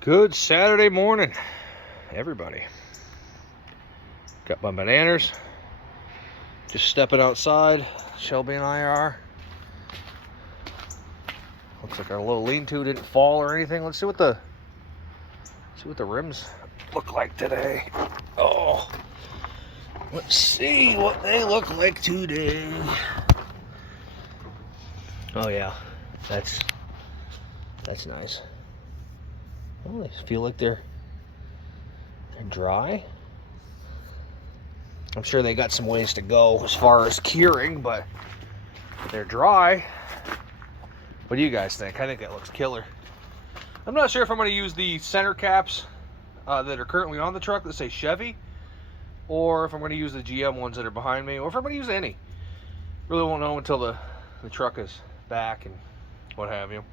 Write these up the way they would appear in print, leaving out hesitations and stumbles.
Good Saturday morning, everybody. Got my bananas. Just stepping outside. Shelby and I are. Looks like our little lean-to didn't fall or anything. Let's see what the rims look like today. Oh, let's see what they look like today. Oh yeah, that's nice. Well, they feel like they're dry. I'm sure they got some ways to go as far as curing, but they're dry. What do you guys think? I think that looks killer. I'm not sure if I'm going to use the center caps that are currently on the truck that say Chevy, or if I'm going to use the GM ones that are behind me, or if I'm going to use any. Really won't know until the truck is back and what have you.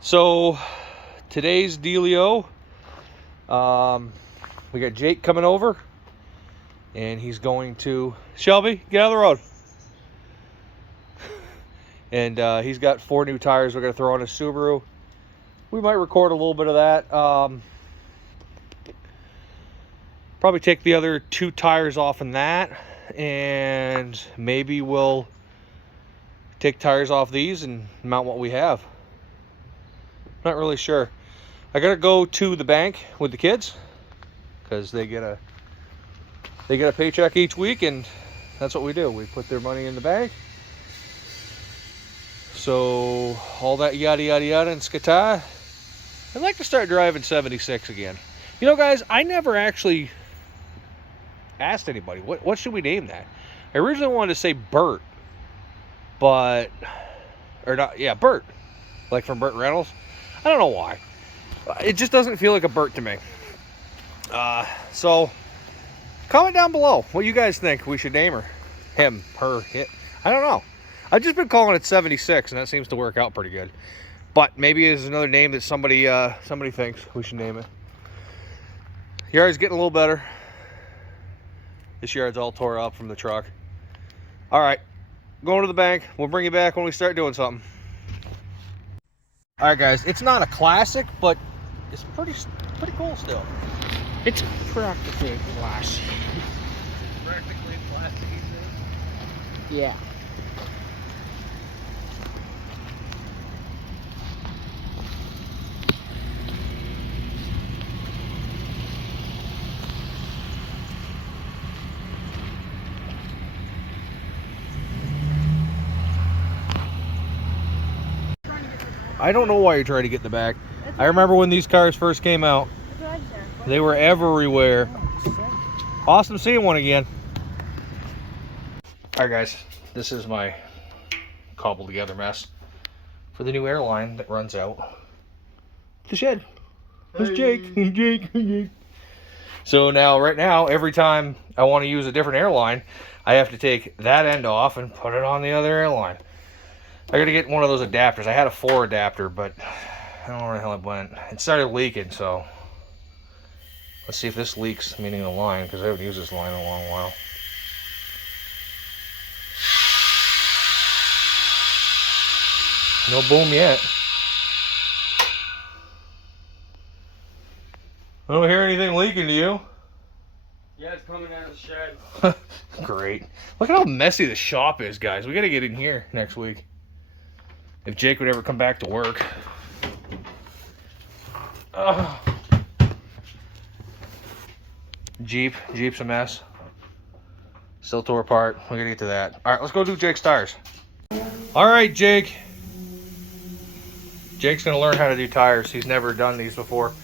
So today's dealio, we got Jake coming over, and he's going to Shelby, get out of the road. And he's got 4 new tires we're going to throw on his Subaru. We might record a little bit of that. Probably take the other 2 tires off in that, and maybe we'll take tires off these and mount what we have. Not really sure. I gotta go to the bank with the kids because they get a paycheck each week, and that's what we do. We put their money in the bank. So all that yada yada yada and skata. I'd like to start driving 76 again. You know, guys, I never actually asked anybody what should we name that. I originally wanted to say Bert, but Bert, like from Burt Reynolds. I don't know why. It just doesn't feel like a Bert to me. So comment down below what you guys think we should name her. Him, her, it. I don't know. I've just been calling it 76, and that seems to work out pretty good. But maybe it's another name that somebody thinks we should name it. Yard's getting a little better. This yard's all tore up from the truck. All right, going to the bank. We'll bring you back when we start doing something. All right, guys. It's not a classic, but it's pretty cool still. It's practically classic. Practically classic, you think? Yeah. I don't know why you're trying to get in the back. I remember when these cars first came out. They were everywhere. Awesome seeing one again. Alright guys, this is my cobbled together mess for the new airline that runs out the shed. That's Jake. Jake. So right now, every time I want to use a different airline, I have to take that end off and put it on the other airline. I gotta get one of those adapters. I had a 4 adapter, but I don't know where the hell it went. It started leaking, so let's see if this leaks, meaning the line, because I haven't used this line in a long while. No boom yet. I don't hear anything leaking, do you? Yeah, it's coming out of the shed. Great. Look at how messy the shop is, guys. We gotta get in here next week. If Jake would ever come back to work. Jeep's a mess. Still tore apart. We're gonna get to that. All right, let's go do Jake's tires. All right, Jake. Jake's gonna learn how to do tires. He's never done these before.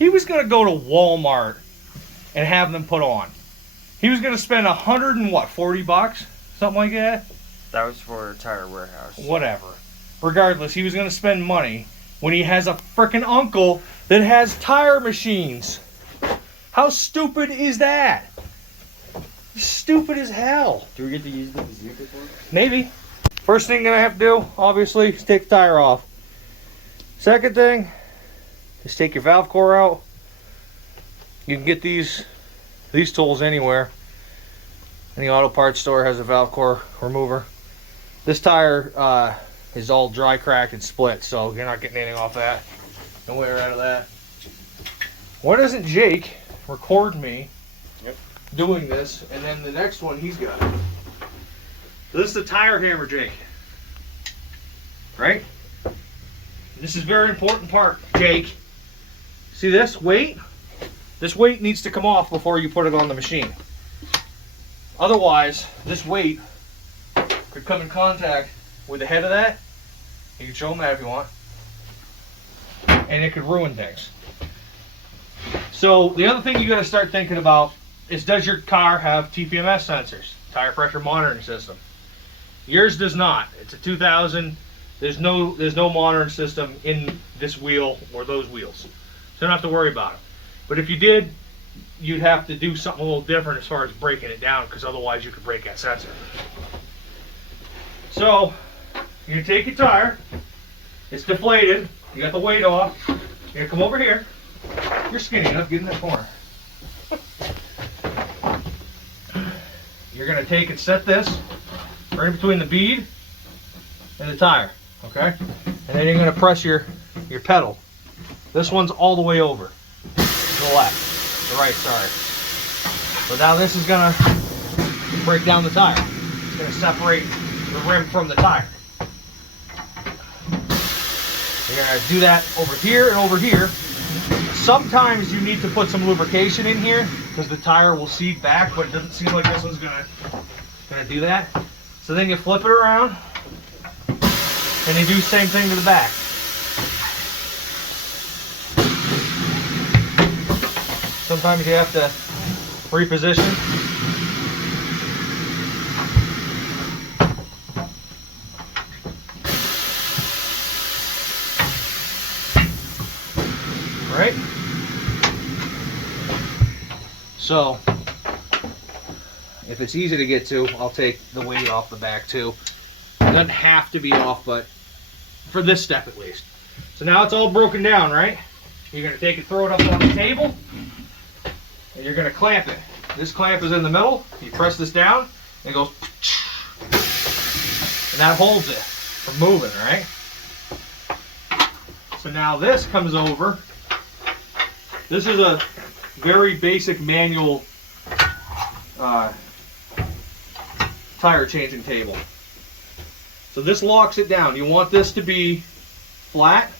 He was gonna go to Walmart and have them put on. He was gonna spend $140, something like that. That was for a tire warehouse. Whatever. Regardless, he was gonna spend money when he has a frickin' uncle that has tire machines. How stupid is that? Stupid as hell. Do we get to use the bazooka for it? Maybe. First thing that I have to do, obviously, is take the tire off. Second thing is take your valve core out. You can get these tools anywhere. Any auto parts store has a valve core remover. This tire is all dry, cracked, and split, so you're not getting anything off that. No way out of that. Why doesn't Jake record me doing this, and then the next one he's got? So this is the tire hammer, Jake. Right? This is a very important part, Jake. See this weight? This weight needs to come off before you put it on the machine. Otherwise, this weight could come in contact with the head of that. You can show them that if you want. And it could ruin things. So the other thing you got to start thinking about is, does your car have TPMS sensors, tire pressure monitoring system? Yours does not. It's a 2000. There's no monitoring system in this wheel or those wheels, so you don't have to worry about it. But if you did, you'd have to do something a little different as far as breaking it down, because otherwise you could break that sensor. So you're gonna take your tire. It's deflated. You got the weight off. You're gonna come over here. You're skinny enough. Get in that corner. You're gonna take and set this right between the bead and the tire. Okay? And then you're gonna press your pedal. This one's all the way over to the left. The right, sorry. So now this is gonna break down the tire. It's gonna separate the rim from the tire. You're gonna do that over here and over here. Sometimes you need to put some lubrication in here because the tire will seed back, but it doesn't seem like this one's gonna do that. So then you flip it around and you do the same thing to the back. Sometimes you have to reposition. Right? So, if it's easy to get to, I'll take the weight off the back too. It doesn't have to be off, but for this step at least. So now it's all broken down, right? You're going to take it, throw it up on the table, and you're going to clamp it. This clamp is in the middle. You press this down, and it goes, and that holds it from moving, right? So now this comes over. This is a very basic manual tire changing table. So this locks it down. You want this to be flat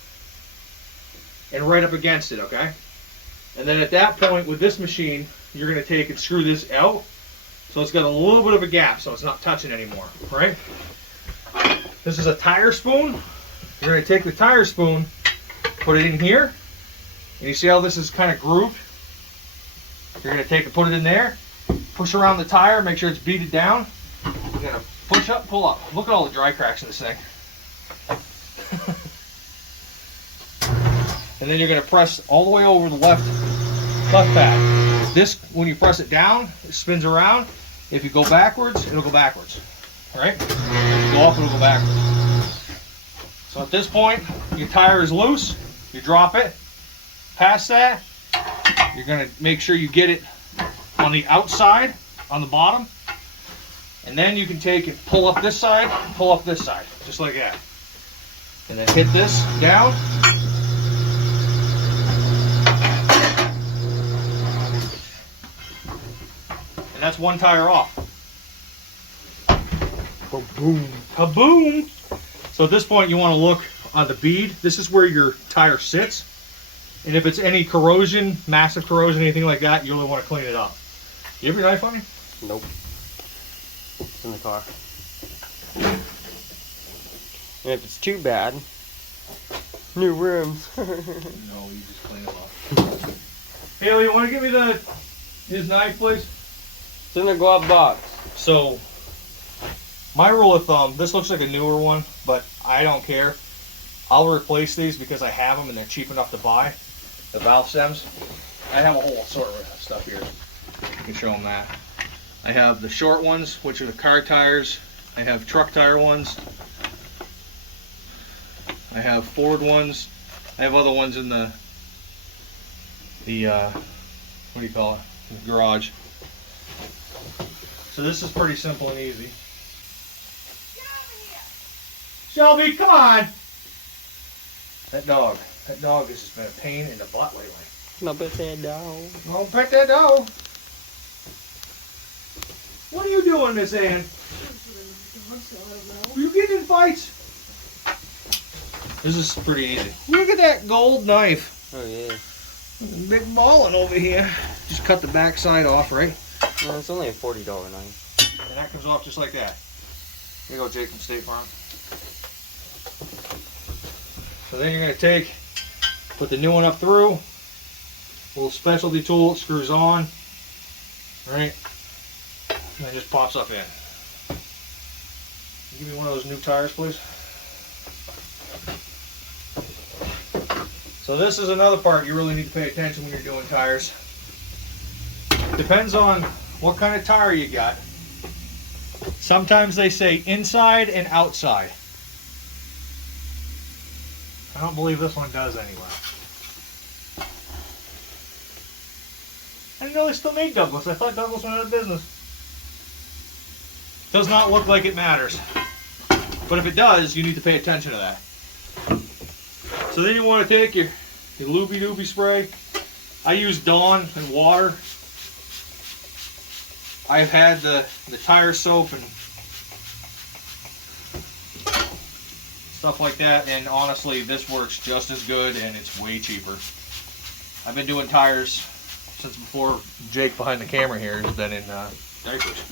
and right up against it, okay? And then at that point with this machine, you're going to take and screw this out so it's got a little bit of a gap so it's not touching anymore, right? This is a tire spoon. You're going to take the tire spoon, put it in here, and you see how this is kind of grooved? You're going to take and put it in there, push around the tire, make sure it's beaded down. You're going to push up, pull up. Look at all the dry cracks in this thing. And then you're going to press all the way over the left pad. This, when you press it down, it spins around. If you go backwards, it'll go backwards. All right? If you go up, it'll go backwards. So at this point, your tire is loose. You drop it. Past that, you're going to make sure you get it on the outside, on the bottom. And then you can take and pull up this side, pull up this side, just like that. And then hit this down. And that's one tire off. Kaboom. Kaboom! So at this point you want to look on the bead. This is where your tire sits. And if it's any corrosion, massive corrosion, anything like that, you really want to clean it up. You have your knife on you? Nope. It's in the car. And if it's too bad, new rims. No, you just clean it off. Haley, you want to give me his knife, please? It's in the glove box. So, my rule of thumb, this looks like a newer one, but I don't care. I'll replace these because I have them and they're cheap enough to buy. The valve stems. I have a whole assortment of stuff here. I can show them that. I have the short ones, which are the car tires. I have truck tire ones. I have Ford ones. I have other ones in the what do you call it? The garage. So this is pretty simple and easy. Shelby, come on! That dog. That dog has just been a pain in the butt lately. No, but that dog. Don't pet that dog. What are you doing, Miss Ann? You getting in fights? This is pretty easy. Look at that gold knife. Oh yeah. Big ballin' over here. Just cut the back side off, right? Well, it's only a $40 knife. And that comes off just like that. Here you go, Jake from State Farm. So then you're going to put the new one up through. Little specialty tool, it screws on. Right? And it just pops up in. Give me one of those new tires, please. So this is another part you really need to pay attention when you're doing tires. Depends on what kind of tire you got. Sometimes they say inside and outside. I don't believe this one does anyway. I didn't know they still made Douglas. I thought Douglas went out of business. Does not look like it matters. But if it does, you need to pay attention to that. So then you want to take your Looby Dooby spray. I use Dawn and water. I've had the tire soap and stuff like that, and honestly this works just as good and it's way cheaper. I've been doing tires since before Jake behind the camera here has been in diapers.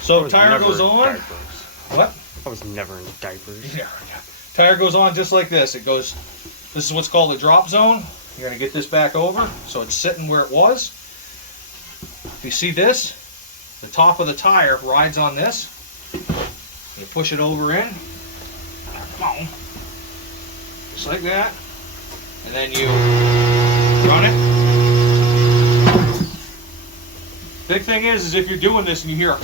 So tire goes on. Diapers. What? I was never in diapers. Yeah. Tire goes on just like this. It goes, this is what's called a drop zone. You're going to get this back over so it's sitting where it was. If you see this, the top of the tire rides on this. You push it over in. Boom. Just like that. And then you run it. Big thing is if you're doing this and you hear a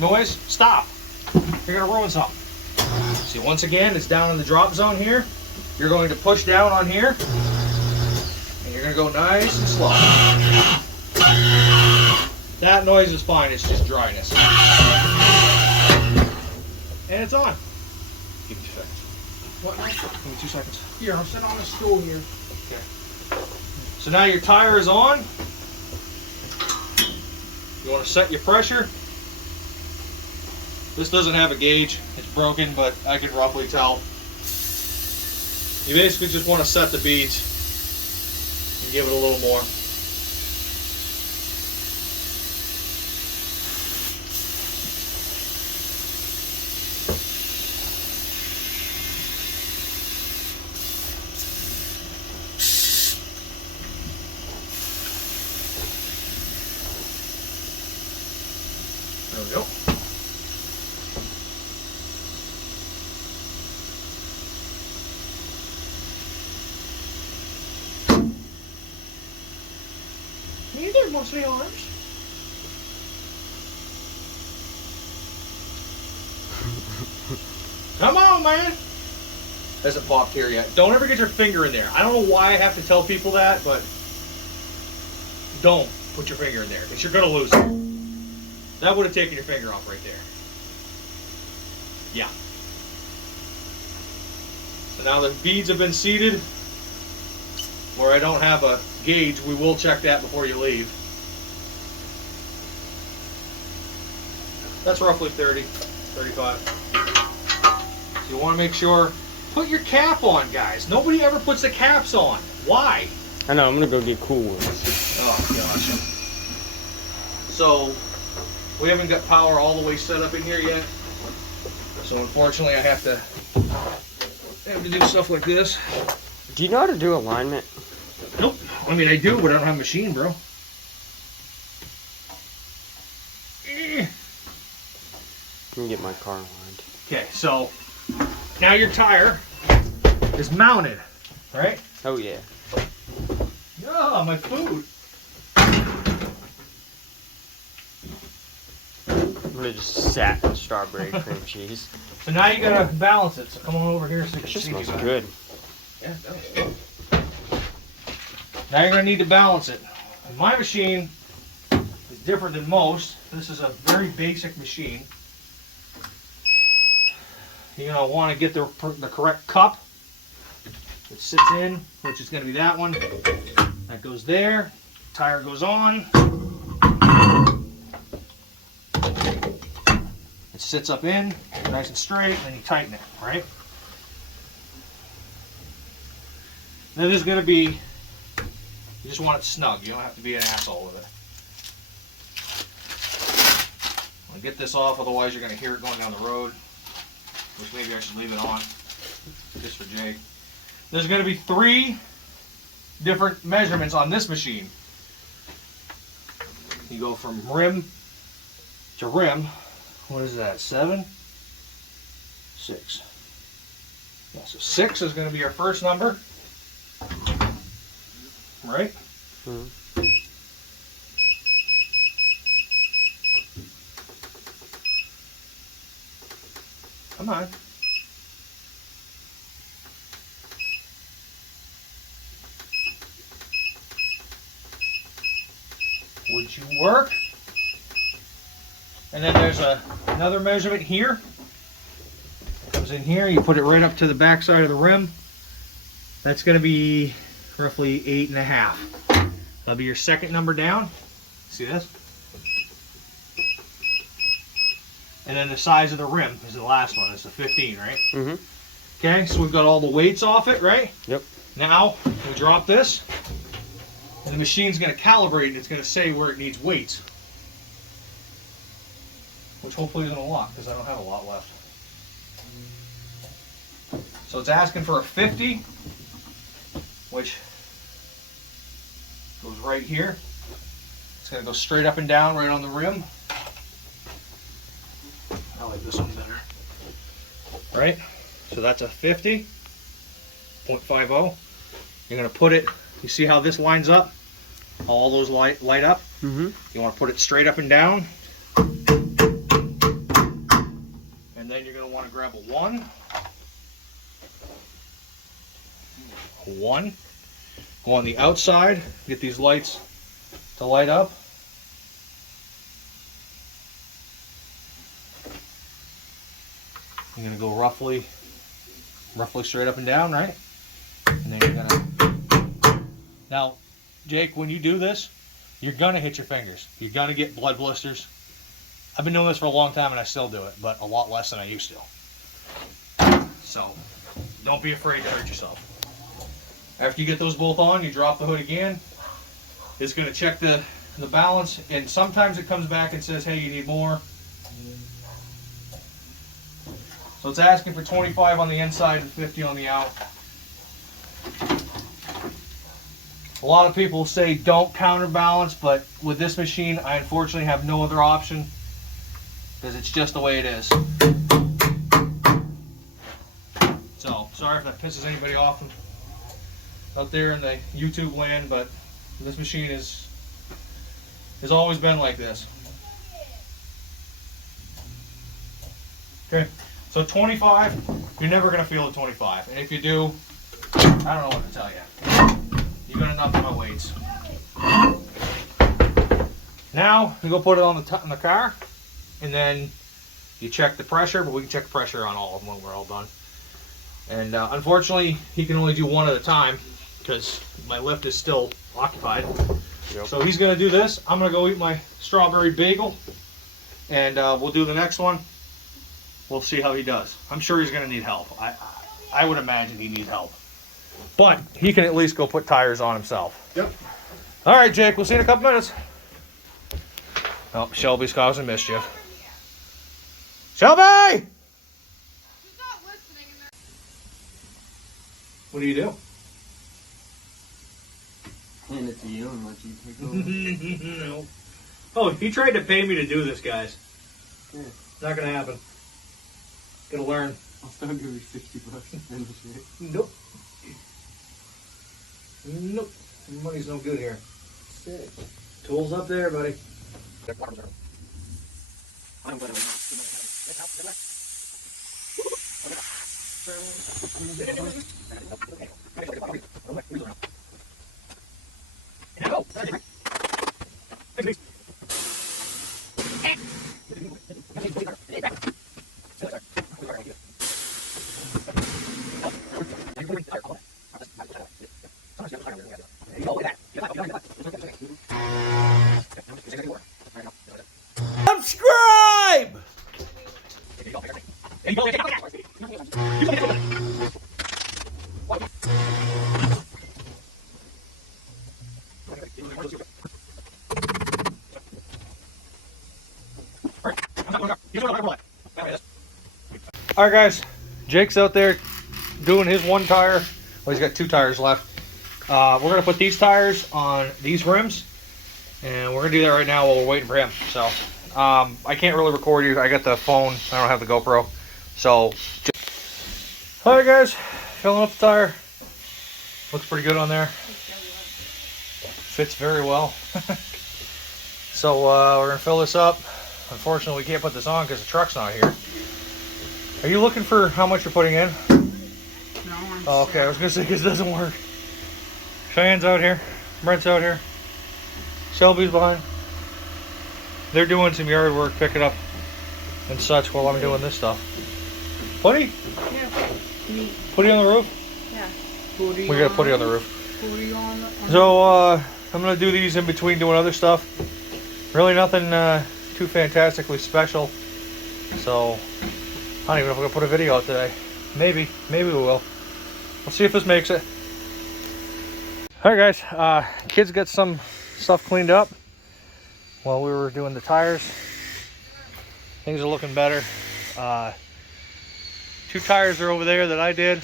noise, stop. You're going to ruin something. See, once again, it's down in the drop zone here. You're going to push down on here. And you're going to go nice and slow. That noise is fine, it's just dryness. And it's on. Give me 2 seconds. What now? Give me 2 seconds. Here, I'm sitting on a stool here. Okay. So now your tire is on. You want to set your pressure. This doesn't have a gauge. It's broken, but I can roughly tell. You basically just want to set the beads and give it a little more. There we go. Neither must be arms. Come on, man. Hasn't popped here yet. Don't ever get your finger in there. I don't know why I have to tell people that, but don't put your finger in there because you're going to lose it. That would have taken your finger off right there. Yeah. So now the beads have been seated. Where I don't have a gauge, we will check that before you leave. That's roughly 30, 35. So you want to make sure, put your cap on, guys. Nobody ever puts the caps on. Why? I know, I'm gonna go get cool ones. Oh gosh. So we haven't got power all the way set up in here yet. So unfortunately I have to do stuff like this. Do you know how to do alignment? Nope. I mean I do, but I don't have a machine, bro. Let me get my car aligned. Okay, so now your tire is mounted, right? Oh yeah. Oh, my food. I'm gonna just sat in strawberry cream cheese. So now you gotta balance it. So come on over here so you It can just see smells me. good. Yeah, it does. Now you're gonna need to balance it. And my machine is different than most. This is a very basic machine. You're gonna want to get the correct cup it sits in, which is going to be that one. That goes there. Tire goes on. It sits up in, nice and straight, and then you tighten it, right? Then there's going to be, you just want it snug. You don't have to be an asshole with it. I'll get this off, otherwise you're going to hear it going down the road, which maybe I should leave it on, just for Jake. There's going to be 3 different measurements on this machine. You go from rim to rim. What is that, 7? 6. Yeah, so 6 is going to be our first number. Right? Mm-hmm. Come on. Would you work? And then there's another measurement here. Comes in here, you put it right up to the back side of the rim. That's going to be roughly 8.5. That'll be your second number down. See this? And then the size of the rim is the last one. It's the 15, right? Mm-hmm. Okay, so we've got all the weights off it, right? Yep. Now, we drop this, and the machine's going to calibrate, and it's going to say where it needs weights. Which hopefully isn't a lot, because I don't have a lot left. So it's asking for a 50, which goes right here. It's going to go straight up and down right on the rim. I like this one better. Right? So that's a 50, 0.50. You're going to put it, you see how this lines up? All those light up. Mm-hmm. You want to put it straight up and down. And then you're going to want to grab a 1. 1. Go on the outside, get these lights to light up. You're going to go roughly straight up and down, right? And then you're going to... Now, Jake, when you do this, you're going to hit your fingers. You're going to get blood blisters. I've been doing this for a long time and I still do it, but a lot less than I used to. So, don't be afraid to hurt yourself. After you get those both on, you drop the hood again. It's going to check the balance, and sometimes it comes back and says, hey, you need more. So it's asking for 25 on the inside and 50 on the out. A lot of people say don't counterbalance, but with this machine, I unfortunately have no other option because it's just the way it is. So, sorry if that pisses anybody off out there in the YouTube land, but this machine has always been like this. Okay, so 25, you're never going to feel a 25. And if you do, I don't know what to tell you. You're going to knock my weights. Now, you go put it on the car, and then you check the pressure, but we can check the pressure on all of them when we're all done. And unfortunately, he can only do one at a time because my lift is still occupied. Yep. So he's going to do this. I'm going to go eat my strawberry bagel, and we'll do the next one. We'll see how he does. I'm sure he's going to need help. I would imagine he needs help. But he can at least go put tires on himself. Yep. All right, Jake, we'll see you in a couple minutes. Oh, Shelby's causing mischief. Shelby! What do you do? Hand it to you and let you take over. No. Oh, he tried to pay me to do this, guys. Yeah. Not gonna happen. Gonna learn. I'll still give you $60 to finish it. Nope. Nope. Money's no good here. Sick. Tools up there, buddy. Subscribe! Alright guys, Jake's out there doing his one tire. Well, he's got 2 tires left. We're going to put these tires on these rims, and we're going to do that right now while we're waiting for him. So, I can't really record you. I got the phone. I don't have the GoPro. So, alright guys, filling up the tire. Looks pretty good on there. Fits very well. So, we're going to fill this up. Unfortunately, we can't put this on because the truck's not here. Are you looking for how much you're putting in? No, I'm Oh, okay, I was gonna say because it doesn't work. Cheyenne's out here, Brent's out here, Shelby's behind. They're doing some yard work, picking up and such while I'm doing this stuff. Putty? Yeah. Me. Putty on the roof? Yeah. We gotta putty on the roof. Putty on the So I'm gonna do these in between doing other stuff. Really nothing too fantastically special. So I don't even know if we're gonna put a video out today. Maybe we will. We'll see if this makes it. Alright guys, kids got some stuff cleaned up while we were doing the tires. Things are looking better. 2 tires are over there that I did.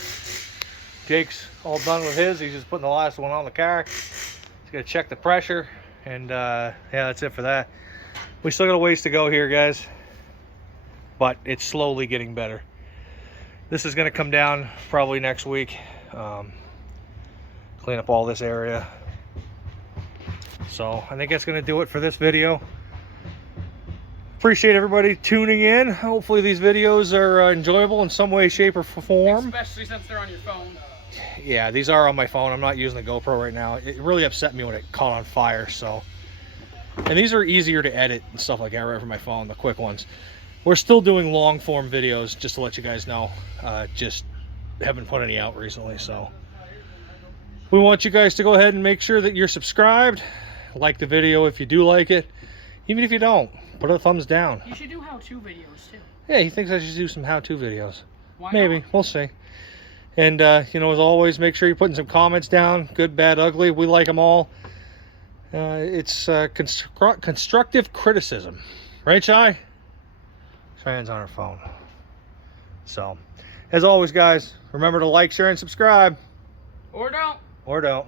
Jake's all done with his. He's just putting the last one on the car. He's gonna check the pressure, and yeah, that's it for that. We still got a ways to go here, guys, but it's slowly getting better. This is going to come down probably next week. Clean up all this area. So I think that's going to do it for this video. Appreciate everybody tuning in. Hopefully these videos are enjoyable in some way, shape, or form. Especially since they're on your phone. Yeah, these are on my phone. I'm not using the GoPro right now. It really upset me when it caught on fire. So, and these are easier to edit and stuff like that right from my phone, the quick ones. We're still doing long form videos, just to let you guys know. Just haven't put any out recently, so we want you guys to go ahead and make sure that you're subscribed. Like the video if you do like it. Even if you don't, put a thumbs down. You should do how-to videos too. Yeah, he thinks I should do some how-to videos. Why Maybe, not? we'll see. And you know, as always, make sure you're putting some comments down. Good, bad, ugly. We like them all. It's constructive criticism. Right, Shy? Cheyenne's on her phone. So, as always, guys, remember to like, share, and subscribe. Or don't. Or don't.